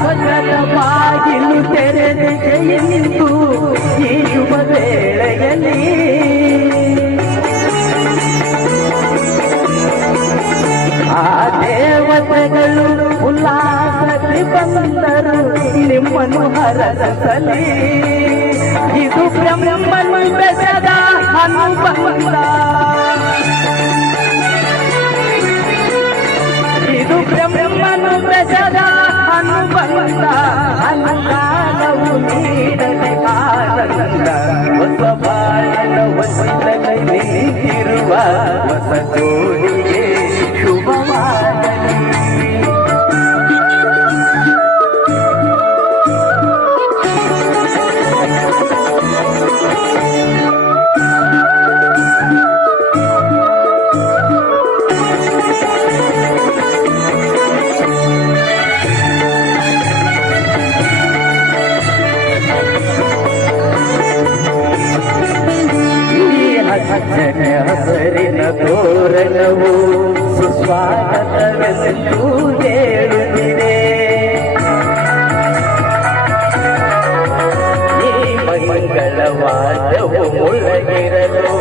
ಹೊಸರ ಬಾಗಿಲು ತೆರೆದೆ ಕೈ ನಿಂತು ಈ ಶುಭ ವೇಳೆಯಲ್ಲಿ ಆ ದೇವತೆಗಳು ಉಲ್ಲಾಸಕ್ಕೆ ಬಂದರು ನಿಮ್ಮನ್ನು ಹರಸಲಿ ಇದು ಬ್ರಹ್ಮನು ಬೆಸದ ಅನುಭವ ಬಂದ ಅನುದಾನವು ನೀಡದೆ ಕಾಲದಿಂದ ಹೊಸ ಬಾಳನ ಹೊಸಿದ ಕೈ ನೀಡಿರುವ ಹೊಸ ಜೋ ಸಮಾಜವು ಮುಳುಗಿರಲು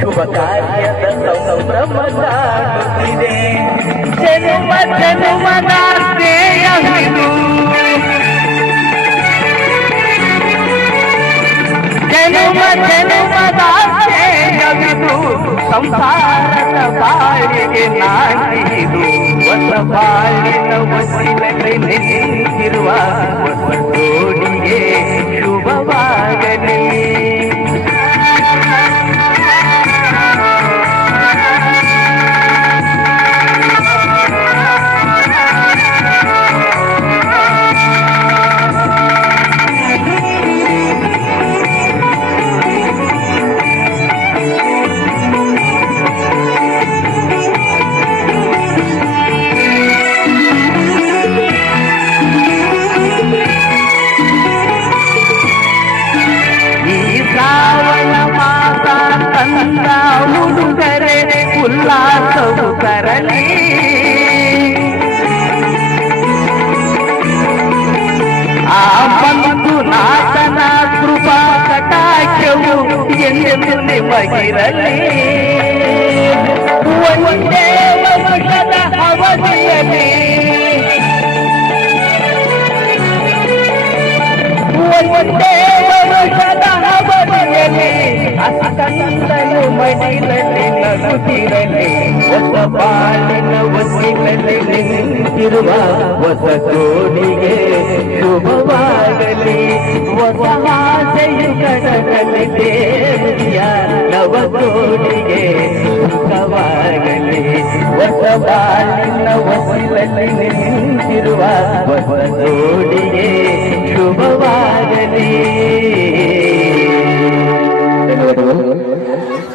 ಶುಭ ಕಾರ್ಯದ ಸಂಭ್ರಮ ಸಾಗುತ್ತಿದೆ ಜನುಮ ಜನುಮದ ಸ್ನೇಹವಿದು ಜನುಮ ಜನುಮದ ಸ್ನೇಹವಿದು ಸಂಸಾರದ ಬಾಳಿಗೆ ನಾಗಿದು ಹೊಸ ಬಾಳಿನ ವಸಿಲಕೈ ನೆಲೆಸಿರುವ ಹೊಸ ಜೋಡಿಗೆ ಉಲ್ಲಾಸವು ತರಲಿ ಆ ಬಂದು ನಾತನ ಕೃಪಾ ಕಟಾಕ್ಷವು ಎಂದು ನಿಮಗಿರಲಿ ಒಂದೇ ವರ್ಷದ ಅವಧಿಯಲ್ಲಿ ಒಂದೇ ವರ್ಷದ ಅವಧಿಯಲ್ಲಿ ಅಸಂದ ಮಡಿಲಲ್ಲಿ ನಸುತ್ತಿರಲಿ ಹೊಸ ಬಾಳಿನ ಒಸಿಲಲ್ಲಿ ನಿಂತಿರುವ ಹೊಸ ಸೋನಿಗೆ ಶುಭವಾಗಲಿ ಹೊಸ ಆಸೆಯು ಕಡಲಿ ದೇವಿಯ ನವ ಸುಖವಾಗಲಿ ಹೊಸ ಬಾಳಿನ ಒಸಿಲಲ್ಲಿ ನಿಂತಿರುವ